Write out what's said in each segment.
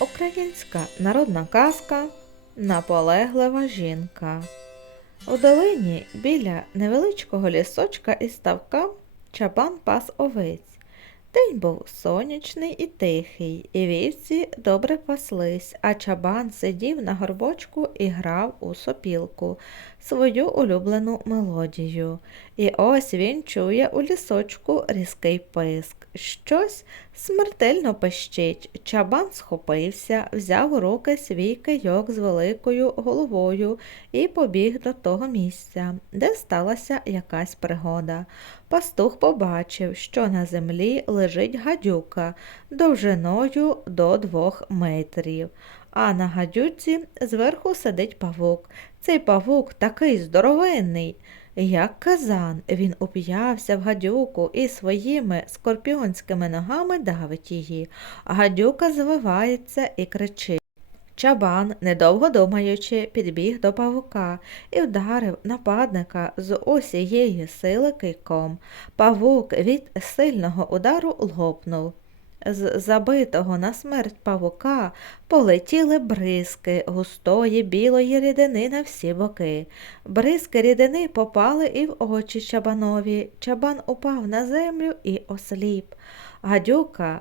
Українська народна казка Наполеглива жінка. У долині біля невеличкого лісочка із ставка чабан пас овець. День був сонячний і тихий, і вівці добре паслись, а чабан сидів на горбочку і грав у сопілку свою улюблену мелодію. І ось він чує у лісочку різкий писк. Щось смертельно пищить. Чабан схопився, взяв у руки свій кийок з великою головою і побіг до того місця, де сталася якась пригода. Пастух побачив, що на землі лежить гадюка довжиною до двох метрів, а на гадюці зверху сидить павук. Цей павук такий здоровенний. Як казан, він уп'явся в гадюку і своїми скорпіонськими ногами давить її, гадюка звивається і кричить. Чабан, недовго думаючи, підбіг до павука і вдарив нападника з усієї сили кийком. Павук від сильного удару лопнув. З забитого на смерть павука полетіли бризки густої білої рідини на всі боки. Бризки рідини попали і в очі чабанові. Чабан упав на землю і осліп. Гадюка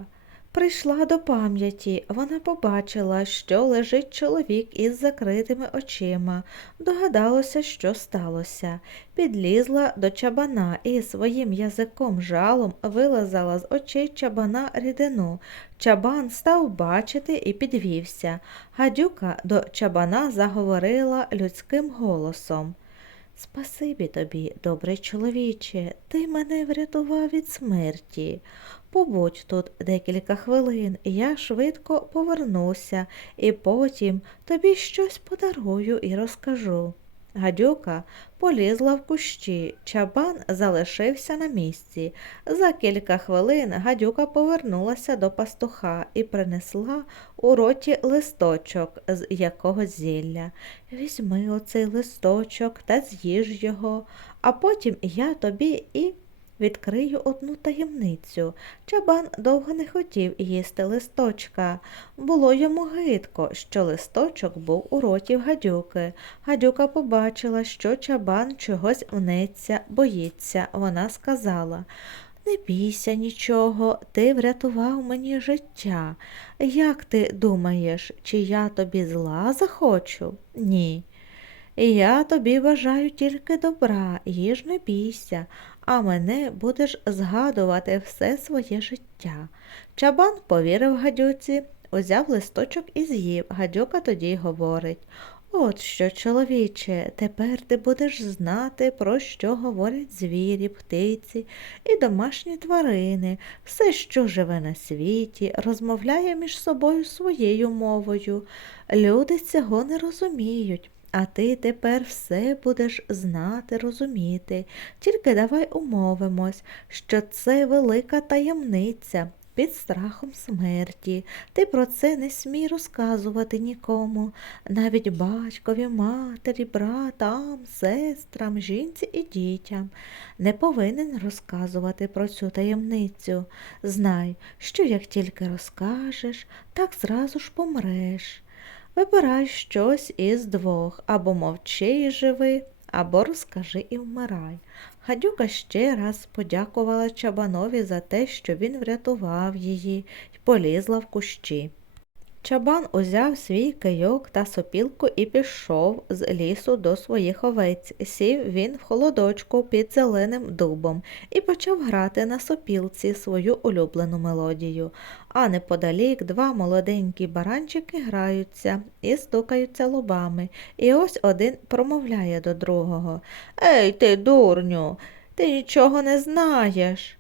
прийшла до пам'яті. Вона побачила, що лежить чоловік із закритими очима, догадалася, що сталося. Підлізла до чабана і своїм язиком жалом вилазала з очей чабана рідину. Чабан став бачити і підвівся. Гадюка до чабана заговорила людським голосом. Спасибі тобі, добрий чоловіче, ти мене врятував від смерті. Побудь тут декілька хвилин, я швидко повернуся і потім тобі щось подарую і розкажу. Гадюка полізла в кущі, чабан залишився на місці. За кілька хвилин гадюка повернулася до пастуха і принесла у роті листочок з якогось зілля. Візьми оцей листочок та з'їж його, а потім я тобі і відкрию одну таємницю. Чабан довго не хотів їсти листочка. Було йому гидко, що листочок був у роті гадюки. Гадюка побачила, що чабан чогось внеться, боїться. Вона сказала не бійся нічого, ти врятував мені життя. Як ти думаєш, чи я тобі зла захочу? Ні. Я тобі бажаю тільки добра, їж не бійся, а мене будеш згадувати все своє життя. Чабан повірив гадюці, узяв листочок і з'їв. Гадюка тоді говорить От що, чоловіче, тепер ти будеш знати, про що говорять звірі, птиці і домашні тварини, все, що живе на світі, розмовляє між собою своєю мовою. Люди цього не розуміють. А ти тепер все будеш знати, розуміти. Тільки давай умовимось, що це велика таємниця під страхом смерті. Ти про це не смій розказувати нікому, навіть батькові, матері, братам, сестрам, жінці і дітям. Не повинен розказувати про цю таємницю. Знай, що як тільки розкажеш, так зразу ж помреш. Вибирай щось із двох, або мовчи і живи, або розкажи і вмирай. Гадюка ще раз подякувала чабанові за те, що він врятував її й полізла в кущі. Чабан узяв свій кийок та сопілку і пішов з лісу до своїх овець. Сів він в холодочку під зеленим дубом і почав грати на сопілці свою улюблену мелодію. А неподалік два молоденькі баранчики граються і стукаються лобами. І ось один промовляє до другого Ей ти, дурню, ти нічого не знаєш.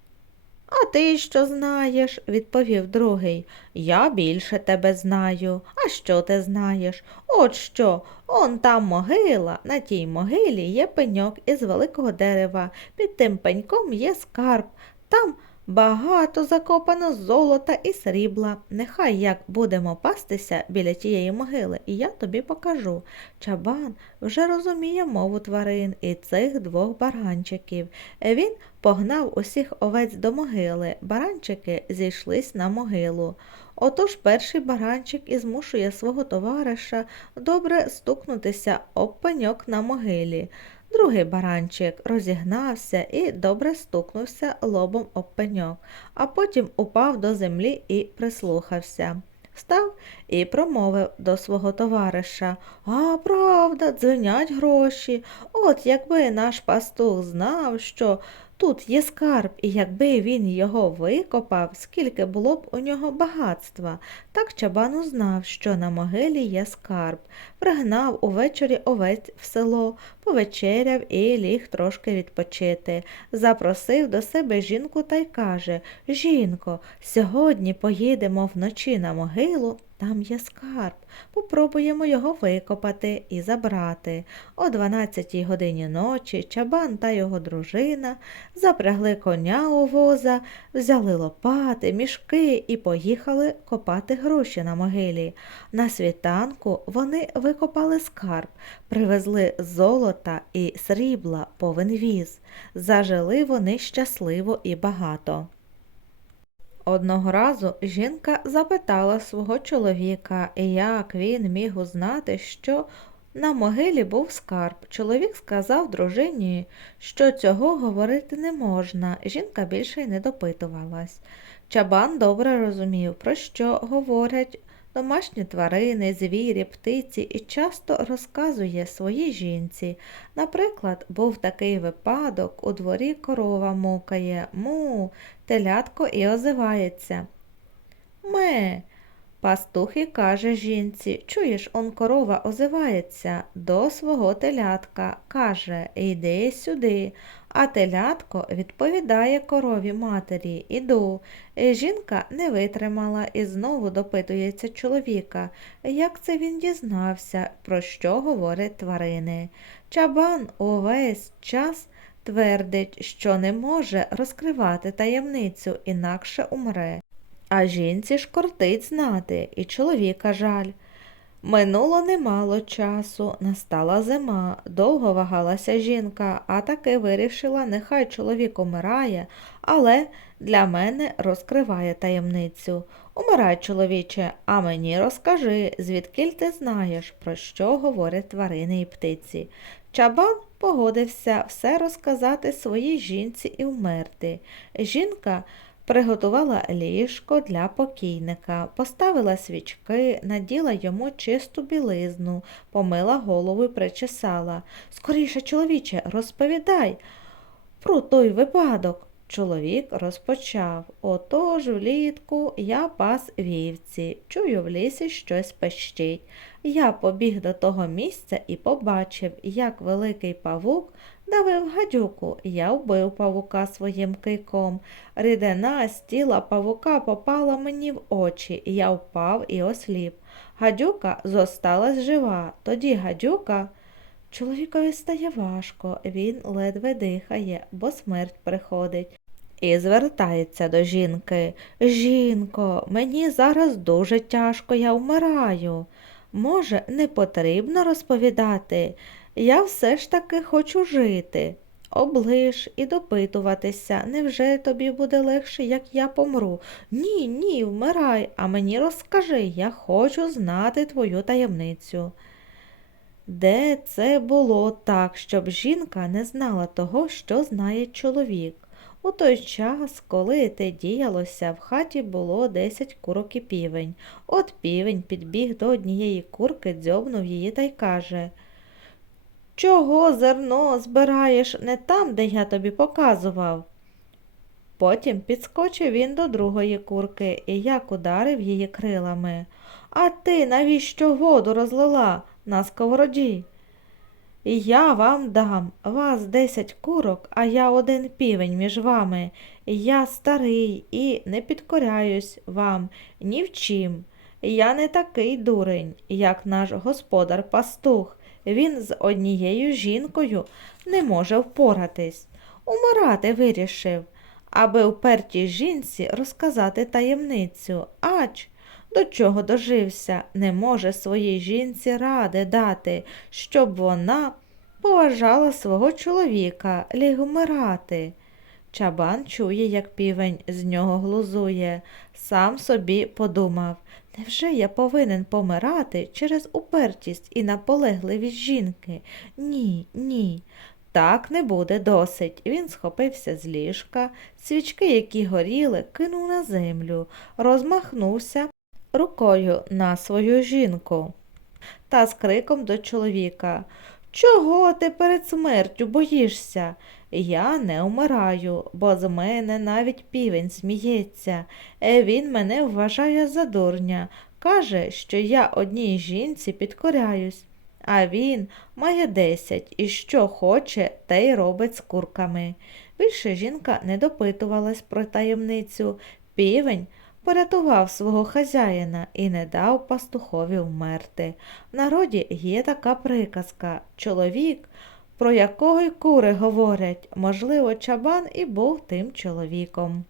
А ти що знаєш? відповів другий. Я більше тебе знаю. А що ти знаєш? От що, он там могила, на тій могилі є пеньок із великого дерева. Під тим пеньком є скарб. Там Багато закопано золота і срібла. Нехай як будемо пастися біля тієї могили, і я тобі покажу. Чабан вже розуміє мову тварин і цих двох баранчиків. Він погнав усіх овець до могили. Баранчики зійшлись на могилу. Отож перший баранчик і змушує свого товариша добре стукнутися об пеньок на могилі. Другий баранчик розігнався і добре стукнувся лобом об пеньок, а потім упав до землі і прислухався. Встав і промовив до свого товариша А, правда, дзвенять гроші. От якби наш пастух знав, що тут є скарб, і якби він його викопав, скільки було б у нього багатства. Так чабан узнав, що на могилі є скарб. Пригнав увечері овець в село, повечеряв і ліг трошки відпочити. Запросив до себе жінку та й каже Жінко, сьогодні поїдемо вночі на могилу, там є скарб. Попробуємо його викопати і забрати. О 12 годині ночі чабан та його дружина запрягли коня у воза, взяли лопати, мішки і поїхали копати гроші на могилі. На світанку вони викопали скарб, привезли золота і срібла повен віз. Зажили вони щасливо і багато. Одного разу жінка запитала свого чоловіка, як він міг узнати, що на могилі був скарб. Чоловік сказав дружині, що цього говорити не можна. Жінка більше й не допитувалась. Чабан добре розумів, про що говорять домашні тварини, звірі, птиці і часто розказує своїй жінці. Наприклад, був такий випадок, у дворі корова мукає, му, телятко і озивається. Ме. Пастух і каже жінці, чуєш, он корова озивається до свого телятка, каже, йди сюди. А телятко відповідає корові матері, іду. І Жінка не витримала і знову допитується чоловіка, як це він дізнався, про що говорять тварини. Чабан увесь час твердить, що не може розкривати таємницю, інакше умре. А жінці ж кортить знати, і чоловіка жаль. Минуло немало часу, настала зима, довго вагалася жінка, а таки вирішила, нехай чоловік умирає, але для мене розкриває таємницю. Умирай, чоловіче, а мені розкажи, звідкіль ти знаєш, про що говорять тварини і птиці. Чабан погодився все розказати своїй жінці і вмерти. Жінка Приготувала ліжко для покійника, поставила свічки, наділа йому чисту білизну, помила голову і причесала. Скоріше, чоловіче, розповідай про той випадок. Чоловік розпочав. Отож влітку я пас вівці, чую в лісі щось пещить. Я побіг до того місця і побачив, як великий павук давив гадюку. Я вбив павука своїм кийком. Рідина з тіла павука попала мені в очі, я впав і осліп. Гадюка зосталась жива. Тоді гадюка. Чоловікові стає важко, він ледве дихає, бо смерть приходить. І звертається до жінки. Жінко, мені зараз дуже тяжко, я вмираю. Може, не потрібно розповідати? Я все ж таки хочу жити. Оближ і допитуватися, невже тобі буде легше, як я помру? Ні, ні, вмирай, а мені розкажи, я хочу знати твою таємницю. Де це було так, щоб жінка не знала того, що знає чоловік? У той час, коли те діялося, в хаті було десять курок і півень. От півень підбіг до однієї курки, дзьобнув її та й каже Чого зерно збираєш не там, де я тобі показував? Потім підскочив він до другої курки і як ударив її крилами. А ти навіщо воду розлила на сковороді? Я вам дам вас десять курок, а я один півень між вами. Я старий і не підкоряюсь вам ні в чим. Я не такий дурень, як наш господар пастух. Він з однією жінкою не може впоратись. Умирати вирішив. аби упертій жінці розказати таємницю. Ач, до чого дожився, не може своїй жінці ради дати, щоб вона поважала свого чоловіка, ліг умирати. Чабан чує, як півень з нього глузує, сам собі подумав, невже я повинен помирати через упертість і наполегливість жінки? Ні, ні. Так не буде досить. Він схопився з ліжка, свічки, які горіли, кинув на землю, розмахнувся рукою на свою жінку та з криком до чоловіка Чого ти перед смертю боїшся? Я не умираю, бо з мене навіть півень сміється. Е, Він мене вважає за дурня, каже, що я одній жінці підкоряюсь. А він має десять і що хоче, те й робить з курками. Більше жінка не допитувалась про таємницю. Півень порятував свого хазяїна і не дав пастухові вмерти. В народі є така приказка чоловік, про якого й кури говорять, можливо, чабан і був тим чоловіком.